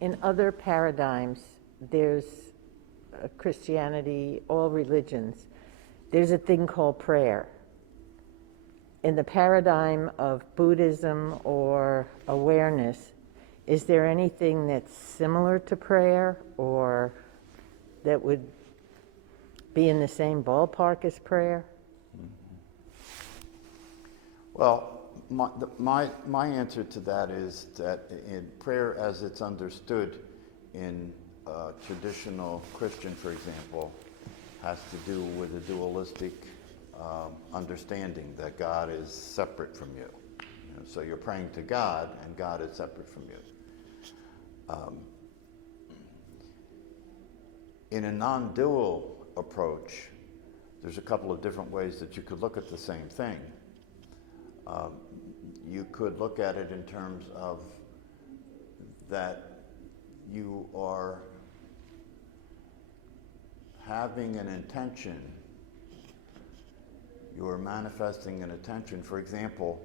in other paradigms, there's Christianity, all religions, there's a thing called prayer. In the paradigm of Buddhism or awareness, is there anything that's similar to prayer or that would be in the same ballpark as prayer? Well, my answer to that is that in prayer as it's understood in traditional Christian, for example, has to do with a dualistic understanding that God is separate from you. So you're praying to God and God is separate from you. In a non-dual approach, there's a couple of different ways that you could look at the same thing. You could look at it in terms of that you are having an intention, you are manifesting an intention. For example,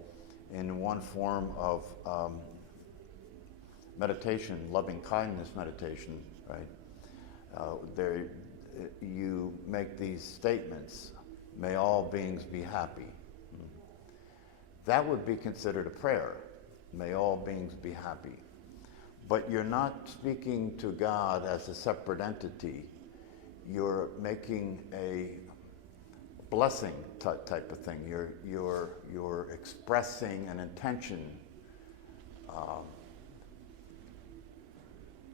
in one form of meditation, loving kindness meditation, right? There, you make these statements, may all beings be happy. That would be considered a prayer. May all beings be happy. But you're not speaking to God as a separate entity. You're making a blessing type of thing. You're expressing an intention.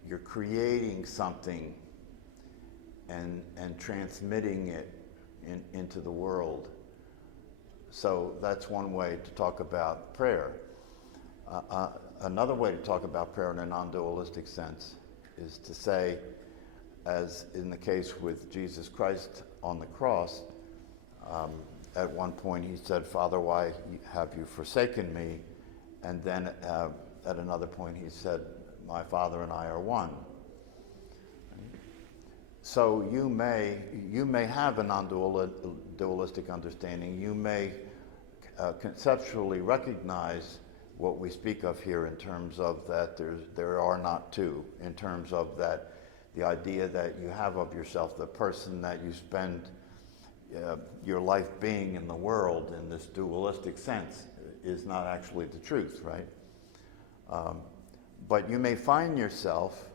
You're creating something and transmitting it into the world. So that's one way to talk about prayer. Another way to talk about prayer in a non-dualistic sense is to say, as in the case with Jesus Christ on the cross, at one point he said, Father, why have you forsaken me? And then at another point he said, my Father and I are one. So you may have a non-dualistic understanding. You may conceptually recognize what we speak of here in terms of that there are not two, in terms of that the idea that you have of yourself, the person that you spend your life being in the world in this dualistic sense is not actually the truth, right? But you may find yourself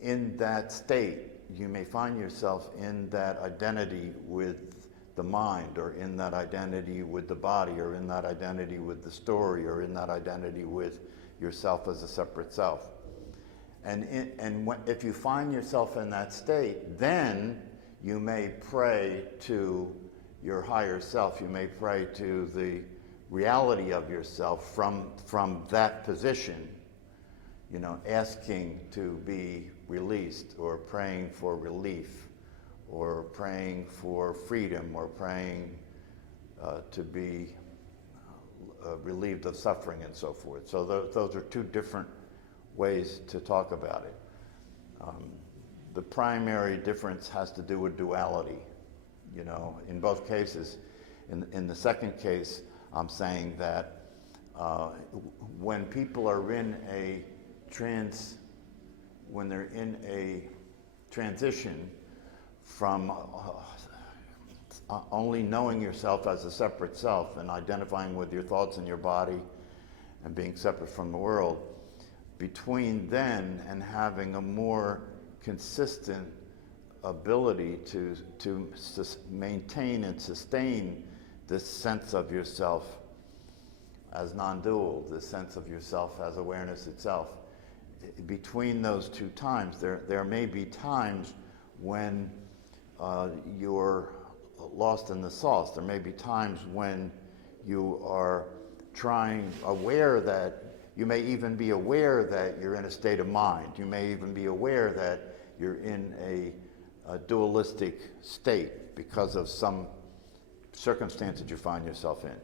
in that state. You may find yourself in that identity with the mind, or in that identity with the body, or in that identity with the story, or in that identity with yourself as a separate self. And if you find yourself in that state, then you may pray to your higher self. You may pray to the reality of yourself from that position, asking to be released, or praying for relief, or praying for freedom, or praying to be relieved of suffering and so forth. So those are two different ways to talk about it. The primary difference has to do with duality. In both cases. In the second case, I'm saying that when people are in a when they're in a transition from only knowing yourself as a separate self and identifying with your thoughts and your body and being separate from the world, between then and having a more consistent ability to maintain and sustain this sense of yourself as non-dual, this sense of yourself as awareness itself. Between those two times, there may be times when you're lost in the sauce. There may be times when you are aware that you may even be aware that you're in a state of mind. You may even be aware that you're in a dualistic state because of some circumstance that you find yourself in.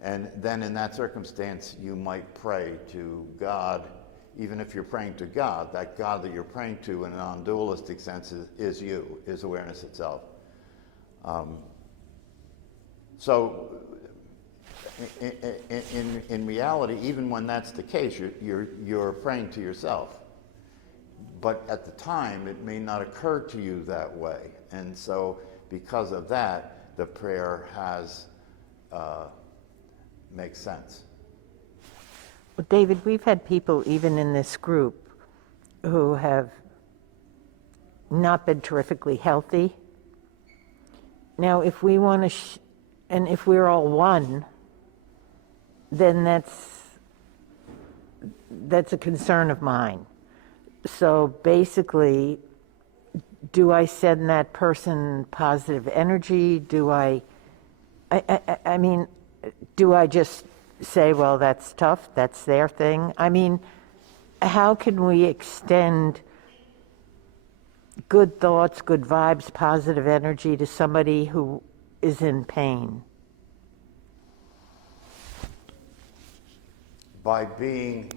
And then in that circumstance, you might pray to God. Even if you're praying to God, that God that you're praying to in a non-dualistic sense is you, is awareness itself. So in reality, even when that's the case, you're praying to yourself. But at the time, it may not occur to you that way. And so because of that, the prayer makes sense. Well, David, we've had people even in this group who have not been terrifically healthy. Now, if we want to, and if we're all one, then that's a concern of mine. So basically, do I send that person positive energy? Do I mean, do I just say, well, that's tough, that's their thing? I mean, how can we extend good thoughts, good vibes, positive energy to somebody who is in pain? By being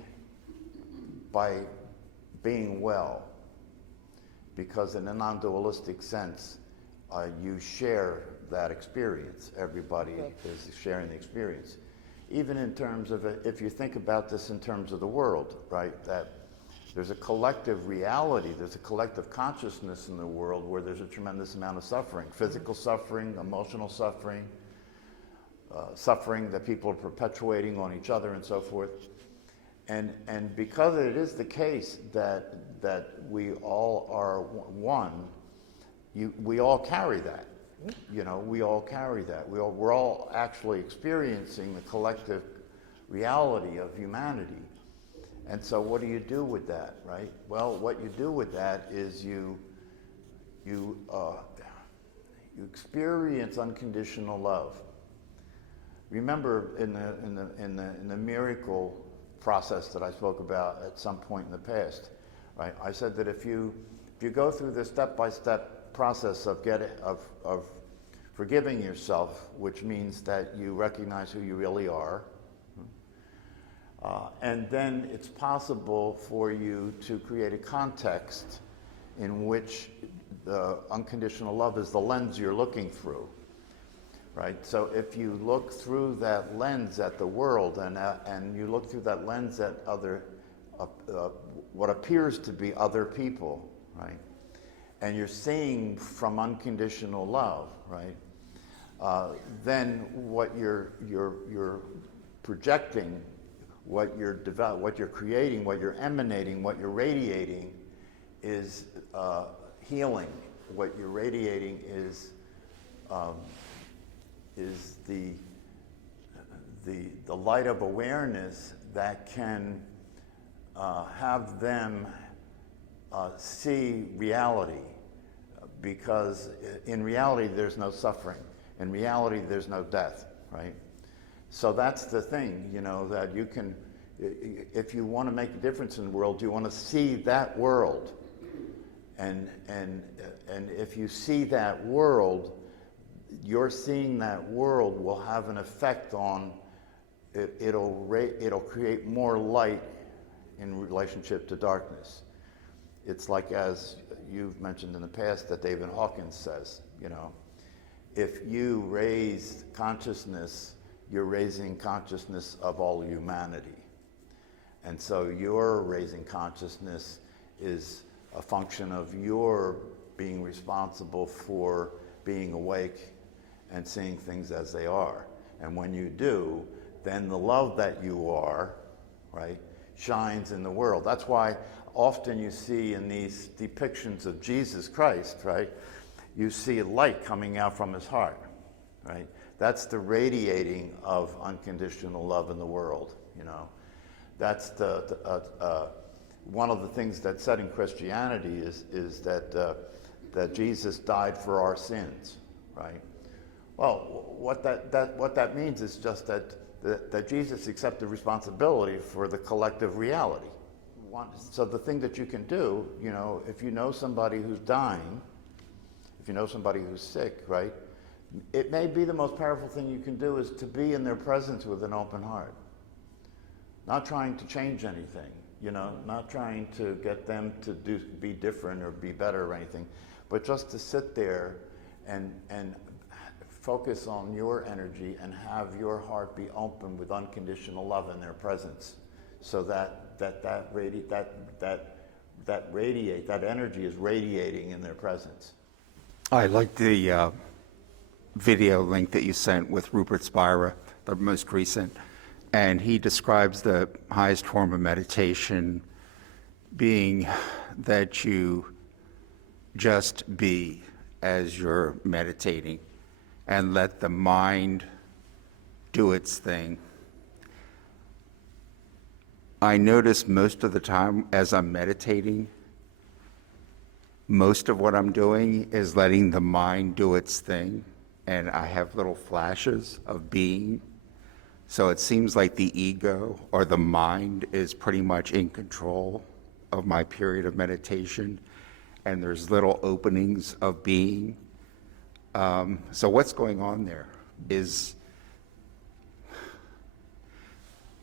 well, because in a non-dualistic sense, you share that experience. Everybody is sharing the experience. Even in terms of, if you think about this in terms of the world, right, that there's a collective reality, there's a collective consciousness in the world where there's a tremendous amount of suffering, physical suffering, emotional suffering, suffering that people are perpetuating on each other and so forth. And because it is the case that we all are one, we all carry that. You know, we all carry that. We're all actually experiencing the collective reality of humanity. And so what do you do with that, right? Well, what you do with that is you experience unconditional love. Remember in the miracle process that I spoke about at some point in the past, right? I said that if you go through this step-by-step process of forgiving yourself, which means that you recognize who you really are, and then it's possible for you to create a context in which the unconditional love is the lens you're looking through, right? So if you look through that lens at the world and you look through that lens at what appears to be other people, right? And you're seeing from unconditional love, right? Then what you're projecting, what you're creating, what you're emanating, what you're radiating is healing. What you're radiating is the light of awareness that can have them see reality, because in reality there's no suffering. In reality there's no death, right? So that's the thing, you know, that you can, if you want to make a difference in the world, you want to see that world. And if you see that world, your seeing that world will have an effect on, it'll create more light in relationship to darkness. It's like, as you've mentioned in the past, that David Hawkins says, you know, if you raise consciousness, you're raising consciousness of all humanity. And so your raising consciousness is a function of your being responsible for being awake and seeing things as they are. And when you do, then the love that you are, right, shines in the world. That's why often you see in these depictions of Jesus Christ, right, you see light coming out from his heart, right? That's the radiating of unconditional love in the world, you know. That's one of the things that's said in Christianity is that Jesus died for our sins, right? Well, what that means is just that Jesus accepted responsibility for the collective reality. So the thing that you can do, you know, if you know somebody who's dying, if you know somebody who's sick, right, it may be the most powerful thing you can do is to be in their presence with an open heart. Not trying to change anything, you know, not trying to get them to be different or be better or anything, but just to sit there and focus on your energy and have your heart be open with unconditional love in their presence, so that energy is radiating in their presence. I like the video link that you sent with Rupert Spira, the most recent, and he describes the highest form of meditation being that you just be as you're meditating and let the mind do its thing. I notice most of the time as I'm meditating, most of what I'm doing is letting the mind do its thing, and I have little flashes of being. So it seems like the ego or the mind is pretty much in control of my period of meditation, and there's little openings of being. So what's going on there is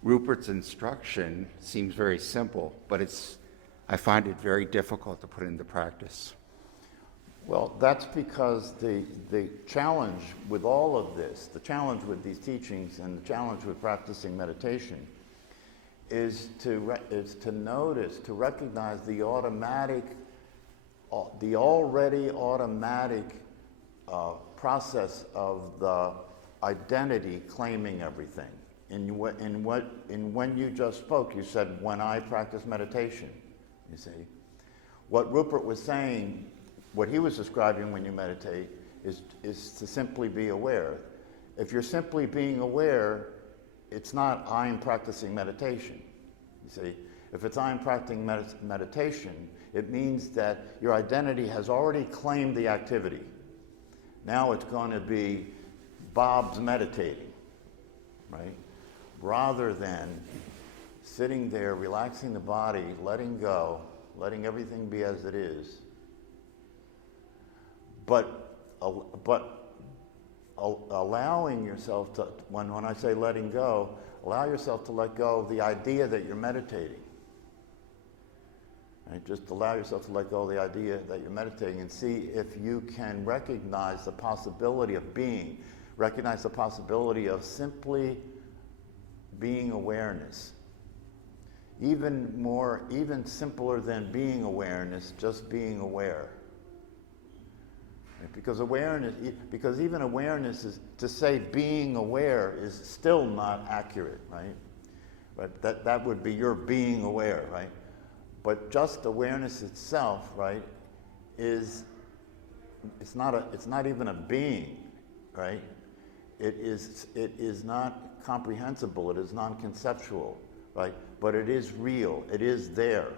Rupert's instruction seems very simple, but I find it very difficult to put into practice. Well, that's because the challenge with all of this, the challenge with these teachings and the challenge with practicing meditation is to notice, to recognize the already automatic process of the identity claiming everything. When you just spoke, you said, when I practice meditation, you see. What Rupert was saying, what he was describing when you meditate is to simply be aware. If you're simply being aware, it's not I'm practicing meditation, you see. If it's I'm practicing meditation, it means that your identity has already claimed the activity. Now it's going to be Bob's meditating, right? Rather than sitting there, relaxing the body, letting go, letting everything be as it is. But allowing yourself to, when I say letting go, allow yourself to let go of the idea that you're meditating. Right? Just allow yourself to let go of the idea that you're meditating and see if you can recognize the possibility of being, recognize the possibility of simply being awareness. Even simpler than being awareness, just being aware. Right? Because even awareness is, to say being aware is still not accurate, right? But that would be your being aware, right? But just awareness itself, right, it's not even a being, right? It is not comprehensible, it is non-conceptual, right? But it is real, it is there.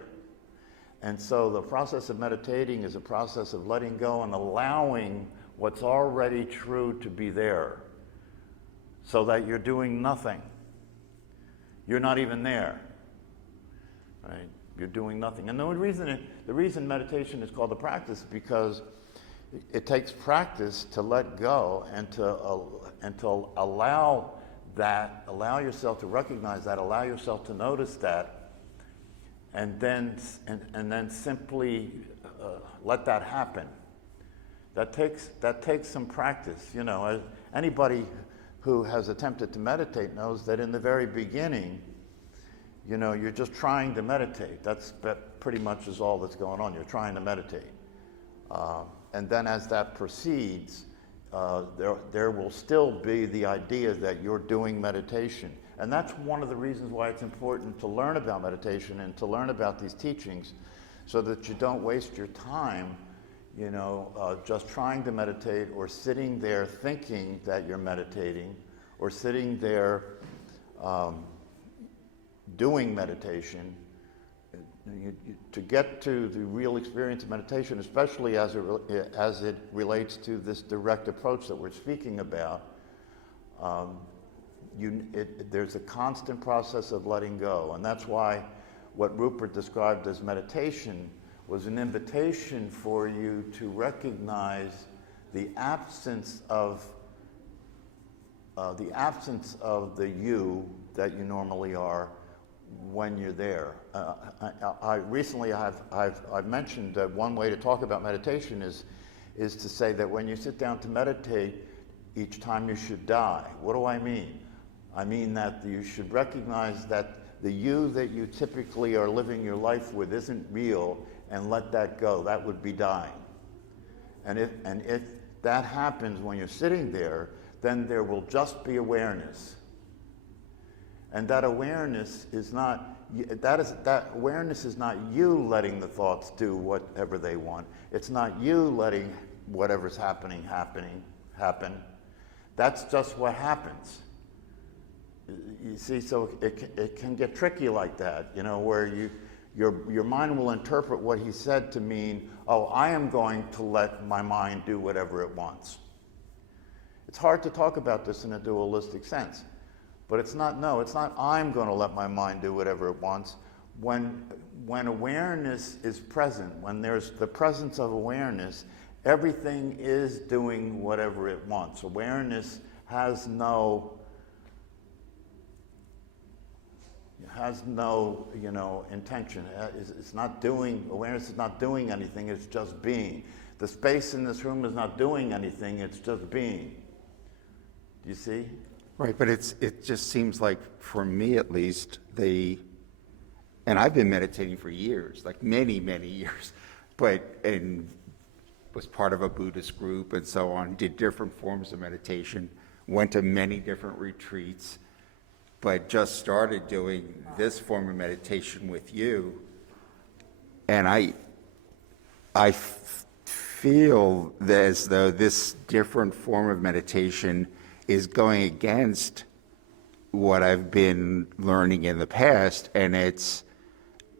And so the process of meditating is a process of letting go and allowing what's already true to be there, so that you're doing nothing. You're not even there, right? You're doing nothing. And the reason meditation is called a practice is because it takes practice to let go and to allow yourself to recognize that, allow yourself to notice that, and then simply let that happen. That takes some practice. You know, anybody who has attempted to meditate knows that in the very beginning, you know, you're just trying to meditate. That pretty much is all that's going on. You're trying to meditate. And then as that proceeds, there will still be the idea that you're doing meditation. And that's one of the reasons why it's important to learn about meditation and to learn about these teachings, so that you don't waste your time, you know, just trying to meditate or sitting there thinking that you're meditating or sitting there doing meditation. To get to the real experience of meditation, especially as it relates to this direct approach that we're speaking about, there's a constant process of letting go. And that's why what Rupert described as meditation was an invitation for you to recognize the absence of the you that you normally are when you're there. I've mentioned that one way to talk about meditation is to say that when you sit down to meditate, each time you should die. What do I mean? I mean that you should recognize that the you that you typically are living your life with isn't real, and let that go. That would be dying. And if that happens when you're sitting there, then there will just be awareness. And that awareness is not awareness is not you letting the thoughts do whatever they want. It's not you letting whatever's happening happen. That's just what happens. You see, so it can get tricky like that, you know, where your mind will interpret what he said to mean, oh, I am going to let my mind do whatever it wants. It's hard to talk about this in a dualistic sense, but it's not I'm going to let my mind do whatever it wants. When awareness is present, when there's the presence of awareness, everything is doing whatever it wants. Awareness has no intention. It's not doing, awareness is not doing anything, it's just being. The space in this room is not doing anything, it's just being. Do you see? Right, but it just seems like, for me at least, and I've been meditating for years, like many, many years, and was part of a Buddhist group and so on, did different forms of meditation, went to many different retreats, but just started doing this form of meditation with you, and I feel as though this different form of meditation is going against what I've been learning in the past, and it's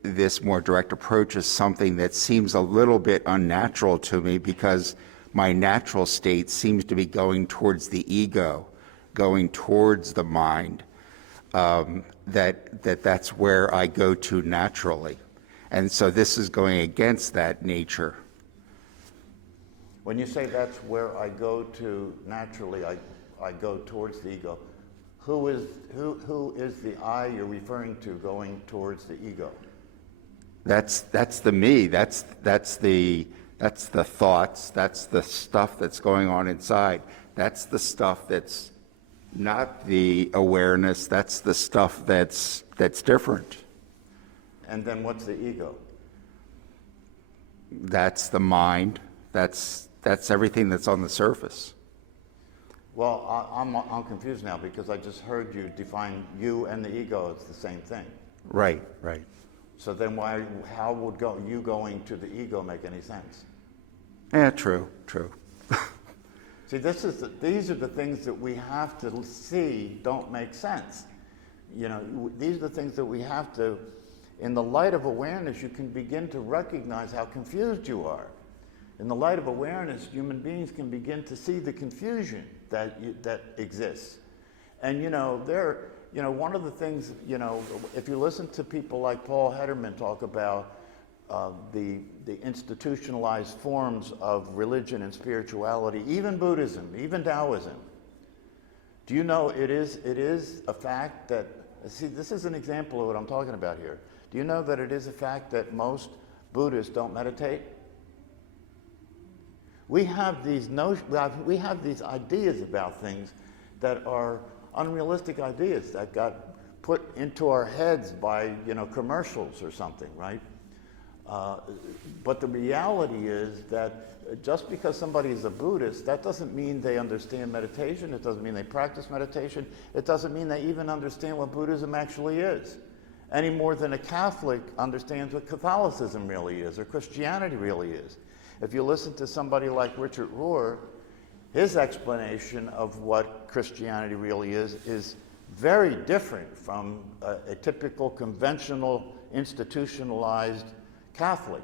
this more direct approach is something that seems a little bit unnatural to me, because my natural state seems to be going towards the ego, going towards the mind. That's where I go to naturally. And so this is going against that nature. When you say that's where I go to naturally, I go towards the ego. Who is the I you're referring to going towards the ego? That's the me. That's the thoughts. That's the stuff that's going on inside. That's the stuff that's not the awareness. That's the stuff that's different. And then what's the ego? That's the mind. That's everything that's on the surface. Well, I'm confused now, because I just heard you define you and the ego as the same thing. Right. So then how would you going to the ego make any sense? Yeah, true. See, these are the things that we have to see don't make sense. You know, these are the things that we have to, in the light of awareness, you can begin to recognize how confused you are. In the light of awareness, human beings can begin to see the confusion that exists. And one of the things, if you listen to people like Paul Hederman talk about the institutionalized forms of religion and spirituality, even Buddhism, even Taoism, do you know it is a fact that, see, this is an example of what I'm talking about here. Do you know that it is a fact that most Buddhists don't meditate? We have these ideas about things that are unrealistic ideas that got put into our heads by commercials or something, right? But the reality is that just because somebody is a Buddhist, that doesn't mean they understand meditation. It doesn't mean they practice meditation. It doesn't mean they even understand what Buddhism actually is, any more than a Catholic understands what Catholicism really is or Christianity really is. If you listen to somebody like Richard Rohr, his explanation of what Christianity really is very different from a typical conventional institutionalized Catholic,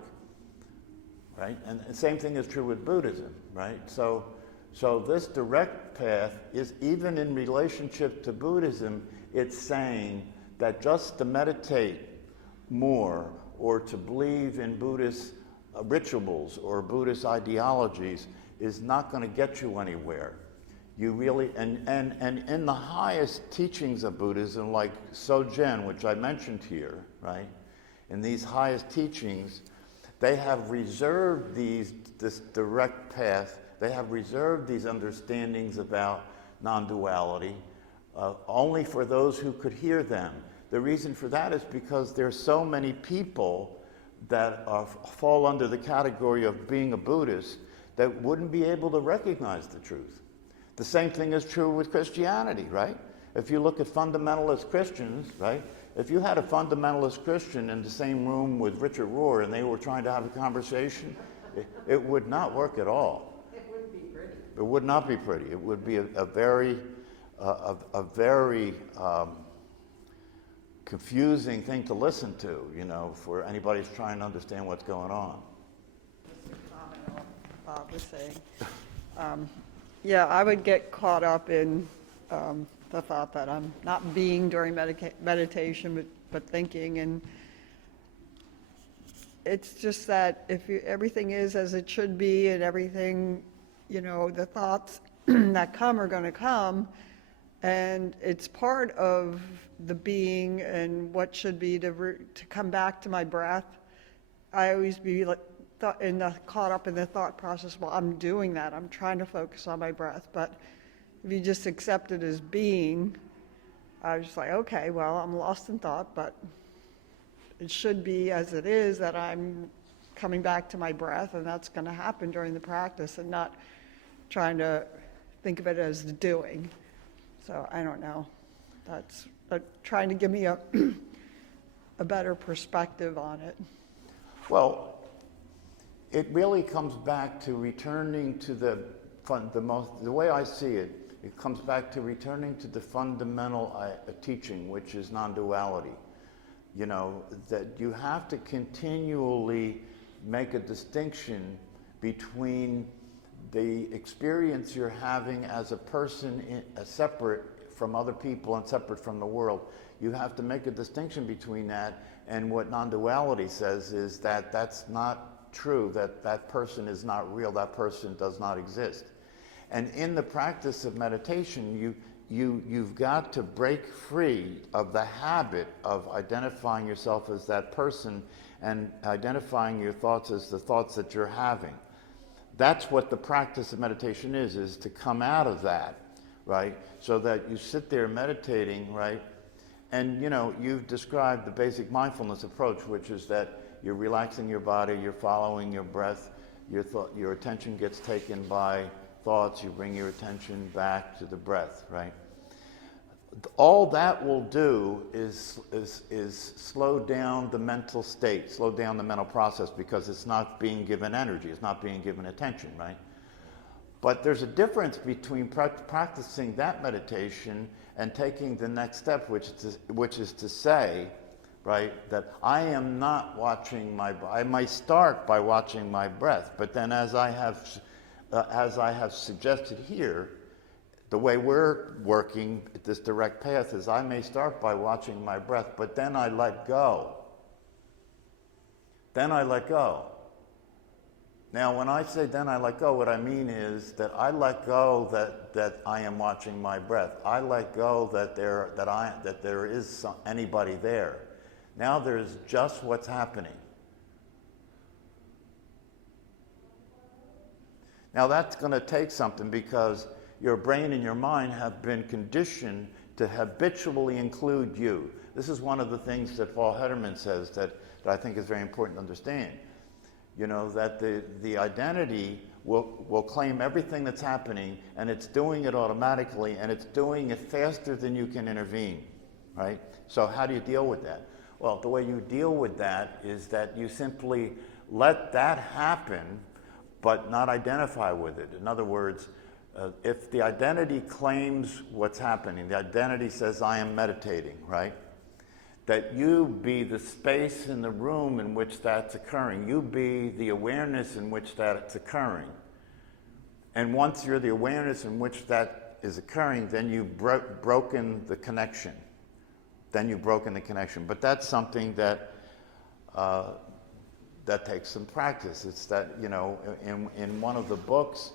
right? And the same thing is true with Buddhism, right? So this direct path is, even in relationship to Buddhism, it's saying that just to meditate more or to believe in Buddhist rituals or Buddhist ideologies is not going to get you anywhere. You really, and in the highest teachings of Buddhism, like Sogen, which I mentioned here, right? In these highest teachings, they have reserved this direct path they have reserved these understandings about non-duality only for those who could hear them. The reason for that is because there's so many people that fall under the category of being a Buddhist that wouldn't be able to recognize the truth. The same thing is true with Christianity, right? If you look at fundamentalist Christians, right? If you had a fundamentalist Christian in the same room with Richard Rohr and they were trying to have a conversation, it would not work at all. It wouldn't be pretty. It would not be pretty. It would be a very confusing thing to listen to, you know, for anybody who's trying to understand what's going on. Just a comment on what Bob was saying. Yeah, I would get caught up in the thought that I'm not being during meditation, but thinking, and it's just that if everything is as it should be, and everything, you know, the thoughts that come are going to come, and it's part of the being and what should be to come back to my breath. I always be like caught up in the thought process, well, I'm doing that, I'm trying to focus on my breath, but if you just accept it as being, I was just like, okay, well, I'm lost in thought, but it should be as it is, that I'm coming back to my breath, and that's going to happen during the practice, and not trying to think of it as the doing. So I don't know. That's trying to give me a better perspective on it. Well, it really comes back to returning to the way I see it, it comes back to returning to the fundamental teaching, which is non-duality. You know, that you have to continually make a distinction between the experience you're having as a person, separate from other people and separate from the world. You have to make a distinction between that, and what non-duality says is that that's not true, that that person is not real, that person does not exist. And in the practice of meditation, you've got to break free of the habit of identifying yourself as that person and identifying your thoughts as the thoughts that you're having. That's what the practice of meditation is to come out of that, right? So that you sit there meditating, right? And, you know, you've described the basic mindfulness approach, which is that you're relaxing your body, you're following your breath, your attention gets taken by thoughts, you bring your attention back to the breath, right? All that will do is slow down the mental state, slow down the mental process, because it's not being given energy, it's not being given attention, right? But there's a difference between practicing that meditation and taking the next step, which is to say, right, that I am not watching I might start by watching my breath, but then as I have suggested here, the way we're working this direct path is I may start by watching my breath, but then I let go. Then I let go. Now, when I say then I let go, what I mean is that I let go that I am watching my breath. I let go that there is anybody there. Now there's just what's happening. Now that's going to take something, because your brain and your mind have been conditioned to habitually include you. This is one of the things that Paul Hederman says that I think is very important to understand. You know, that the identity will claim everything that's happening, and it's doing it automatically, and it's doing it faster than you can intervene, right? So how do you deal with that? Well, the way you deal with that is that you simply let that happen, but not identify with it. In other words, if the identity claims what's happening, the identity says, I am meditating, right? That you be the space in the room in which that's occurring. You be the awareness in which that's occurring. And once you're the awareness in which that is occurring, then you've broken the connection. But that's something that that takes some practice. It's that, you know, in one of the books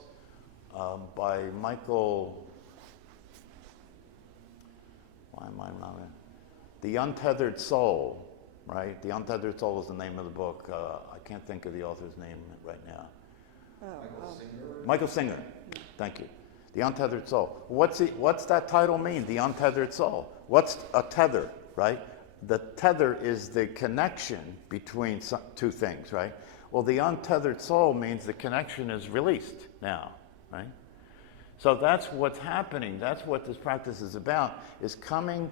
by Michael, The Untethered Soul, right? The Untethered Soul is the name of the book. I can't think of the author's name right now. Michael Singer. Thank you. The Untethered Soul. What's that title mean? The Untethered Soul. What's a tether, right? The tether is the connection between two things, right? Well, the untethered soul means the connection is released now, right? So that's what's happening. That's what this practice is about, is coming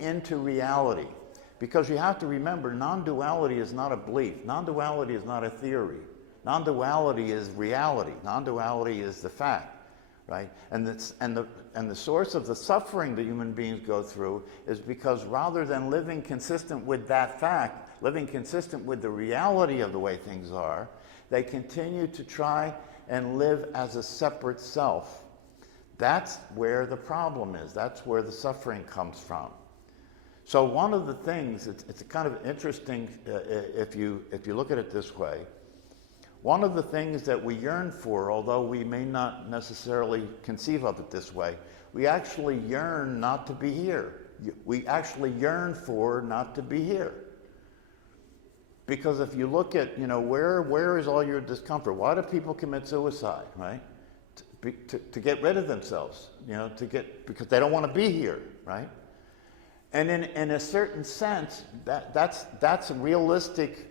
into reality. Because you have to remember, non-duality is not a belief. Non-duality is not a theory. Non-duality is reality. Non-duality is the fact, right? And the source of the suffering that human beings go through is because rather than living consistent with that fact, living consistent with the reality of the way things are, they continue to try and live as a separate self. That's where the problem is. That's where the suffering comes from. So one of the things, it's kind of interesting if you look at it this way. One of the things that we yearn for, although we may not necessarily conceive of it this way, we actually yearn not to be here. We actually yearn for not to be here. Because if you look at, where is all your discomfort? Why do people commit suicide, right? To get rid of themselves, because they don't want to be here, right? And in a certain sense, that's a realistic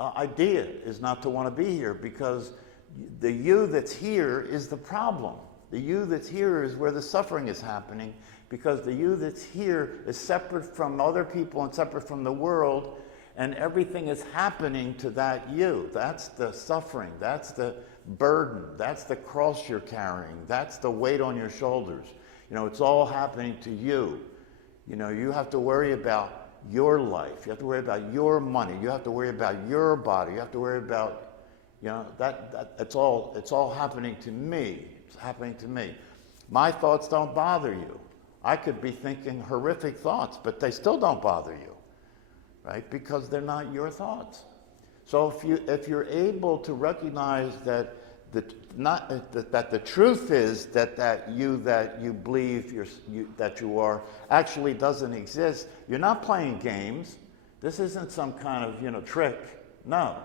idea, is not to want to be here, because the you that's here is the problem. The you that's here is where the suffering is happening, because the you that's here is separate from other people and separate from the world, and everything is happening to that you. That's the suffering. That's the burden. That's the cross you're carrying. That's the weight on your shoulders. It's all happening to you. You have to worry about your life. You have to worry about your money. You have to worry about your body. You have to worry about, that it's all happening to me. It's happening to me. My thoughts don't bother you. I could be thinking horrific thoughts, but they still don't bother you, right? Because they're not your thoughts. So if you're able to recognize that the truth is that you believe that you are actually doesn't exist, you're not playing games. This isn't some kind of trick. No,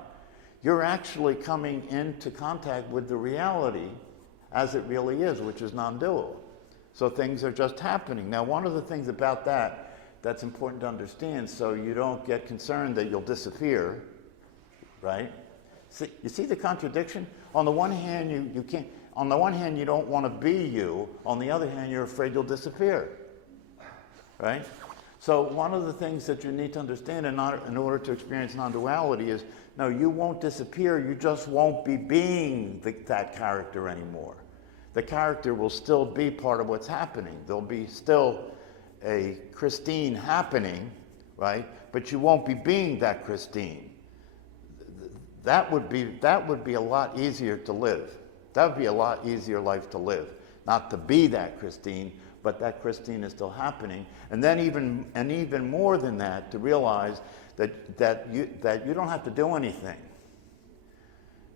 you're actually coming into contact with the reality as it really is, which is non-dual. So things are just happening. Now, one of the things about that's important to understand, so you don't get concerned that you'll disappear, right? You see the contradiction? On the one hand, you can't. On the one hand, you don't want to be you. On the other hand, you're afraid you'll disappear, right? So one of the things that you need to understand in order to experience non-duality is, no, you won't disappear. You just won't be being that character anymore. The character will still be part of what's happening. There'll be still a Christine happening, right? But you won't be being that Christine. That would be a lot easier to live. That would be a lot easier life to live. Not to be that Christine, but that Christine is still happening. And then even more than that, to realize that you don't have to do anything.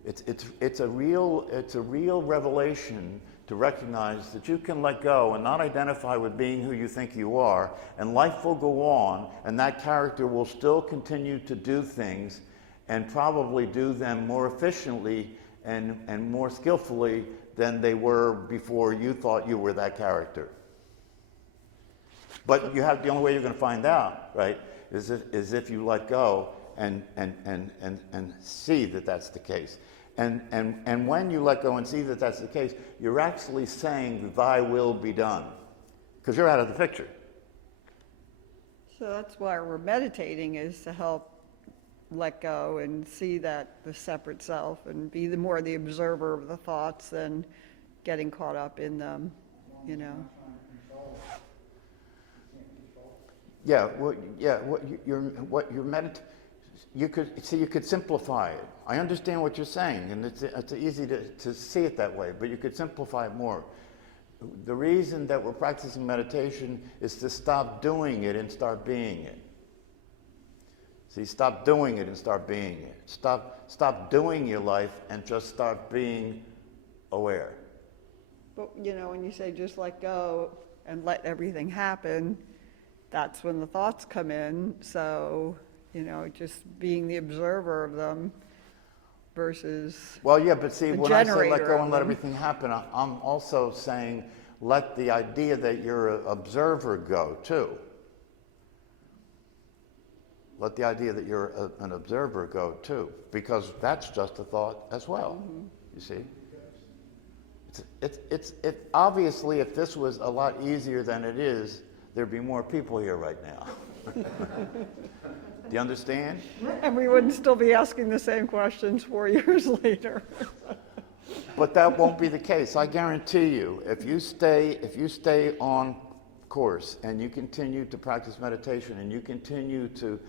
It's a real revelation to recognize that you can let go and not identify with being who you think you are, and life will go on, and that character will still continue to do things, and probably do them more efficiently and more skillfully than they were before you thought you were that character. But the only way you're going to find out, right, is if you let go and see that that's the case. And when you let go and see that that's the case, you're actually saying, "Thy will be done," because you're out of the picture. So that's why we're meditating, is to help let go and see that the separate self and be more the observer of the thoughts than getting caught up in them, Yeah, you could simplify it. I understand what you're saying, and it's easy to see it that way, but you could simplify it more. The reason that we're practicing meditation is to stop doing it and start being it. See, stop doing it and start being it. Stop doing your life and just start being aware. But, when you say just let go and let everything happen, that's when the thoughts come in. So, just being the observer of them. versus, Well, yeah, but see, the when I say let generator go of and let them. everything happen, I'm also saying let the idea that you're an observer go too. Let the idea that you're an observer go too, because that's just a thought as well. You see, it obviously, if this was a lot easier than it is, there'd be more people here right now. Do you understand? and we wouldn't still be asking the same questions 4 years later. But that won't be the case. I guarantee you, if you stay on course and you continue to practice meditation and you continue to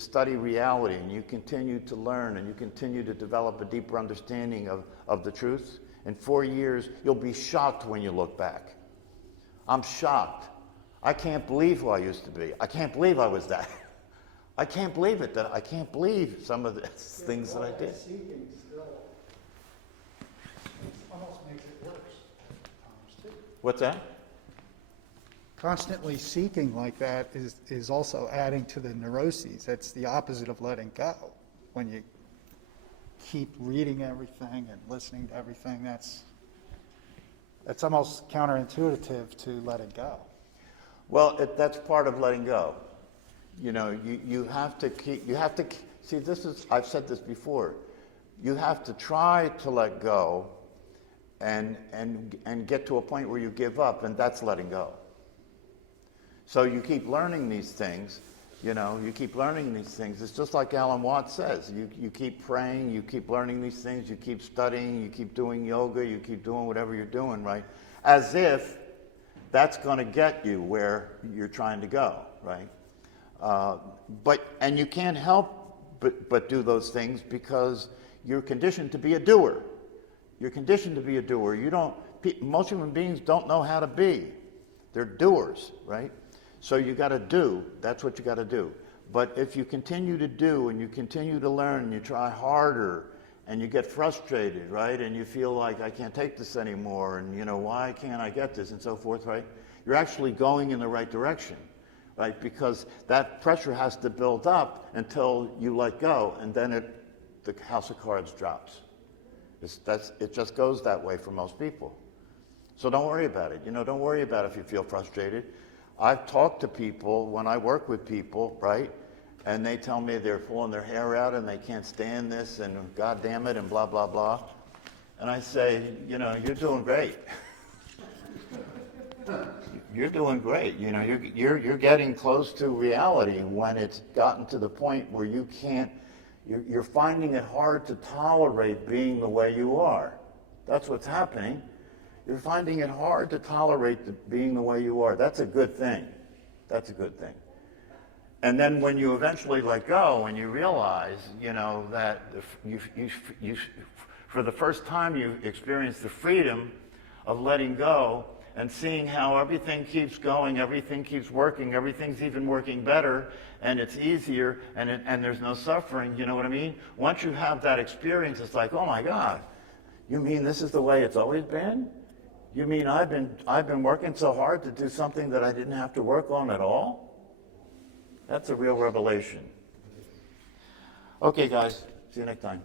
study reality and you continue to learn and you continue to develop a deeper understanding of the truth, in 4 years, you'll be shocked when you look back. I'm shocked. I can't believe who I used to be. I can't believe I was that. I can't believe it. I can't believe some of the things that I did. Seeking still almost makes it worse at times, too. What's that? Constantly seeking like that is also adding to the neuroses. That's the opposite of letting go. When you keep reading everything and listening to everything, that's almost counterintuitive to letting go. Well, that's part of letting go. You know, you have to see, I've said this before, you have to try to let go and get to a point where you give up, and that's letting go. So you keep learning these things, It's just like Alan Watts says, you keep praying, you keep learning these things, you keep studying, you keep doing yoga, you keep doing whatever you're doing, right? As if that's going to get you where you're trying to go, right? And you can't help but do those things because you're conditioned to be a doer. You're conditioned to be a doer. Most human beings don't know how to be. They're doers, right? So you got to do. That's what you got to do. But if you continue to do and you continue to learn and you try harder and you get frustrated, right? And you feel like I can't take this anymore and why can't I get this and so forth, right? You're actually going in the right direction, right? Because that pressure has to build up until you let go, and then the house of cards drops. It just goes that way for most people. So don't worry about it. Don't worry about it if you feel frustrated. I've talked to people when I work with people, right? And they tell me they're pulling their hair out and they can't stand this and God damn it and blah, blah, blah. And I say, you're doing great. You're doing great. You're getting close to reality when it's gotten to the point where you're finding it hard to tolerate being the way you are. That's what's happening. You're finding it hard to tolerate being the way you are. That's a good thing. That's a good thing. And then when you eventually let go and you realize, that you for the first time you experience the freedom of letting go and seeing how everything keeps going, everything keeps working, everything's even working better, and it's easier, and there's no suffering, you know what I mean? Once you have that experience, it's like, oh my God, you mean this is the way it's always been? You mean I've been working so hard to do something that I didn't have to work on at all? That's a real revelation. Okay, guys, see you next time.